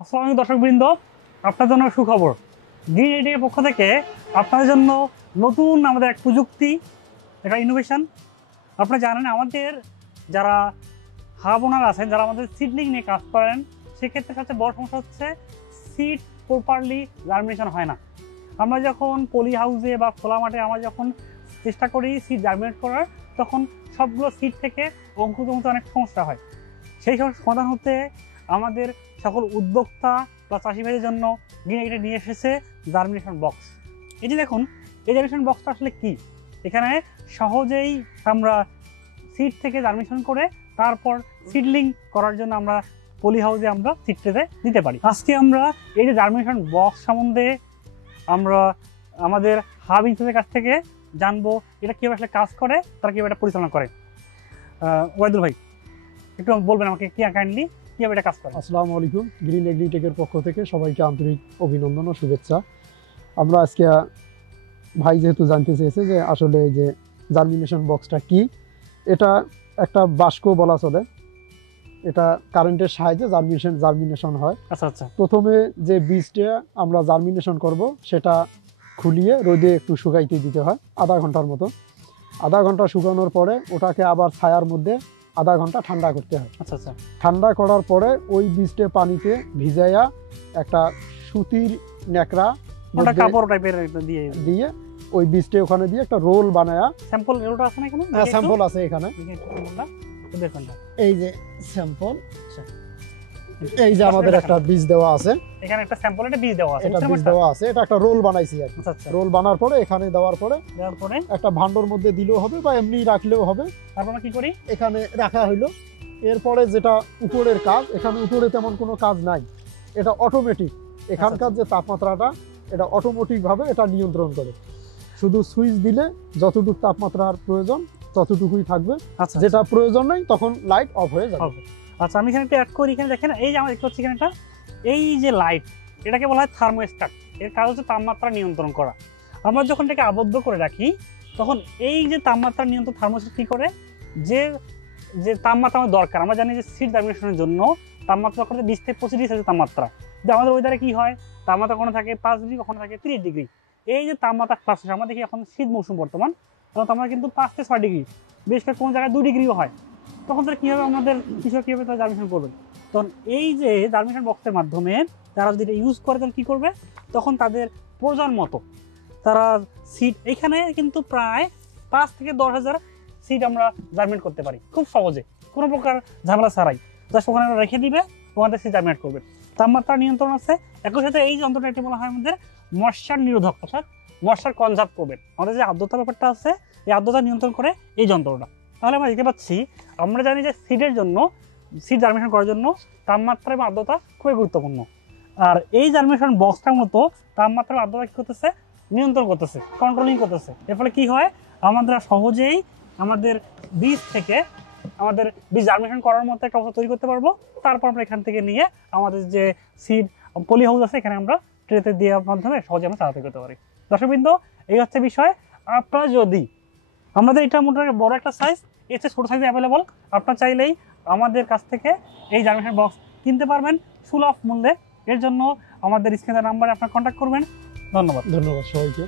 আসসালামু আলাইকুম দর্শকবৃন্দ, আপনার জন্য সুখবর। গ্রিন এডিটের পক্ষ থেকে আপনাদের জন্য নতুন আমাদের এক প্রযুক্তি, একটা ইনোভেশন। আপনারা জানেন আমাদের যারা হাব ওনার আছেন, যারা আমাদের সিডলিং নিয়ে কাজ করেন, সেক্ষেত্রে সবচেয়ে বড় সমস্যা হচ্ছে সিড প্রপারলি জার্মিনেশন হয় না। আমরা যখন পলি হাউসে বা খোলা মাঠে আমরা যখন চেষ্টা করি সিড জার্মিনেট করার, তখন সবগুলো সিড থেকে অঙ্কুরিত হতে অনেক সমস্যা হয়। সেই সমস্যার সমাধান হতে আমাদের সকল উদ্যোক্তা বা চাষি ভাইদের জন্য গ্রিন এডিটে নিয়ে এসেছে জার্মিনেশন বক্স। এই যে দেখুন, এই জার্মিনেশন বক্সটা আসলে কি, এখানে সহজেই আমরা সিড থেকে জার্মিনেশন করে তারপর সিডলিং করার জন্য আমরা পলি হাউসে আমরা সিড ট্রেতে দিতে পারি। আজকে আমরা এই যে জার্মিনেশন বক্স সম্বন্ধে আমরা আমাদের হাব ইনস্টিটিউটের কাছ থেকে জানবো এটা কীভাবে আসলে কাজ করে, তারা কীভাবে এটা পরিচালনা করে। ওয়াহিদুল ভাই, একটু বলবেন আমাকে কি কাইন্ডলি কীভাবে এটা কাজ করে? আসসালামু আলাইকুম। গ্রিন এগ্রিটেকের পক্ষ থেকে সবাইকে আন্তরিক অভিনন্দন ও শুভেচ্ছা। আমরা আজকে ভাই যেহেতু জানতে চেয়েছে যে আসলে এই যে জার্মিনেশন বক্সটা কি, এটা একটা বাষ্প বলা চলে। এটা কারেন্টের সাহায্যে জার্মিনেশন হয়। আচ্ছা আচ্ছা। প্রথমে যে বীজটা আমরা জার্মিনেশন করব সেটা খুলিয়ে রোদে একটু শুকাইতে দিতে হয় আধা ঘন্টার মতো। আধা ঘন্টা শুকানোর পরে ওটাকে আবার ছায়ার মধ্যে আধা ঘন্টা ঠান্ডা করতে হয়। আচ্ছা আচ্ছা। ঠান্ডা করার পরে ওই বীজটা পানিতে ভিজাইয়া একটা সুতির ন্যাকড়া কাপড় টাইপের দিয়ে ওই বীজটা ওখানে দিয়ে একটা রোল বানায়া। স্যাম্পল রোলটা আছে না এখানে? হ্যাঁ, স্যাম্পল আছে এখানে। এই যে স্যাম্পল, এই যে আমাদের একটা বীজ দেওয়া আছে, এখানে একটা স্যাম্পল একটা বীজ দেওয়া আছে, এটা বীজ দেওয়া আছে। এটা একটা রোল বানাইছি আর কি। আচ্ছা। রোল বানার পরে এখানে দেওয়ার পরে একটা ভান্ডার মধ্যে দিলেও হবে বা এমনি রাখলেও হবে। তারপর আমরা কি করি, এখানে রাখা হইলো। এরপরে যেটা উপরের কাজ, এখানে উপরে তেমন কোনো কাজ নাই, এটা অটোমেটিক। এখানকার যে তাপমাত্রাটা এটা অটোমেটিক ভাবে এটা নিয়ন্ত্রণ করে। শুধু সুইচ দিলে যতটুকু তাপমাত্রার প্রয়োজন ততটুকুই থাকবে। আচ্ছা, যেটা প্রয়োজন নেই তখন লাইট অফ হয়ে যাবে। আচ্ছা, আমি এখানে একটা অ্যাড করি। এখানে দেখেন, এই যে আমরা দেখতে পাচ্ছি এখানে একটা, এই যে লাইট, এটাকে বলা হয় থার্মোস্ট্যাট। এর কাজ হচ্ছে তাপমাত্রা নিয়ন্ত্রণ করা। আমরা যখন এটাকে আবদ্ধ করে রাখি, তখন এই যে তাপমাত্রা নিয়ন্ত্রণ থার্মোস্ট্যাট কী করে, যে যে তাপমাত্রা আমার দরকার, আমরা জানি যে সিড জার্মিনেশনের জন্য তাপমাত্রা করতে 20 থেকে 25 ডিগ্রি সেলসিয়াস তাপমাত্রা। কিন্তু আমাদের ওয়েদারে কী হয়, তাপমাত্রা কখনো থাকে 5 ডিগ্রি, কখনো থাকে 30 ডিগ্রি। এই যে তাপমাত্রা ফ্লাকচুয়েশন, আমরা দেখি এখন শীত মৌসুম বর্তমান, তখন তাপমাত্রা কিন্তু 5 থেকে 6 ডিগ্রি, বেশ করে কোনো জায়গায় 2 ডিগ্রিও হয়। তখন তারা কীভাবে আমাদের কৃষক কীভাবে তারা জার্মিনেশন করবেন? তখন এই যে জার্মিনেশন বক্সের মাধ্যমে তারা যদি এটা ইউজ করে, তখন কী করবে, তখন তাদের প্রয়োজন মতো তারা সিড, এখানে কিন্তু প্রায় 5 থেকে 10,000 সিড আমরা জার্মিনেট করতে পারি খুব সহজে, কোনো প্রকার ঝামেলা ছাড়াই। জাস্ট ওখানে রেখে দিবে, ওখানে সিড জার্মিনেট করবে। তাপমাত্রা নিয়ন্ত্রণ আছে। একই সাথে এই যন্ত্রটা এটি বলা হয় আমাদের ময়শ্চার নিরোধক, অর্থাৎ ময়শ্চার কনজার্ভ করবে। আমাদের যে আর্দ্রতা ব্যাপারটা আছে, এই আর্দ্রতা নিয়ন্ত্রণ করে এই যন্ত্রটা। তাহলে আমরা দেখতে পাচ্ছি, আমরা জানি যে সিডের জন্য, সিড জার্মিনেশন করার জন্য তাপমাত্রা এবং আর্দ্রতা খুবই গুরুত্বপূর্ণ। আর এই জার্মিনেশন বক্সটার মতো তাপমাত্রা এবং আর্দ্রতা কী করতেছে, নিয়ন্ত্রণ করতেছে, কন্ট্রোলিং করতেছে। এর ফলে কী হয়, আমরা সহজেই আমাদের বীজ থেকে আমাদের বীজ জার্মিনেশন করার মতো একটা অবস্থা তৈরি করতে পারবো। তারপর আমরা এখান থেকে নিয়ে আমাদের যে সিড পলি হাউস আছে, এখানে আমরা ট্রেতে দেওয়ার মাধ্যমে সহজে আমরা চালাতে করতে পারি। দর্শকবৃন্দ, এই হচ্ছে বিষয়। আপনারা যদি, আমাদের এটা মোটামুটি বড় একটা সাইজ, এর চেয়ে ছোটো সাইজে অ্যাভেলেবল। আপনারা চাইলেই আমাদের কাছ থেকে এই জার্মিনেশন বক্স কিনতে পারবেন সুলভ মূল্যে। এর জন্য আমাদের স্ক্রিনের নাম্বারে আপনারা কন্ট্যাক্ট করবেন। ধন্যবাদ সবাইকে।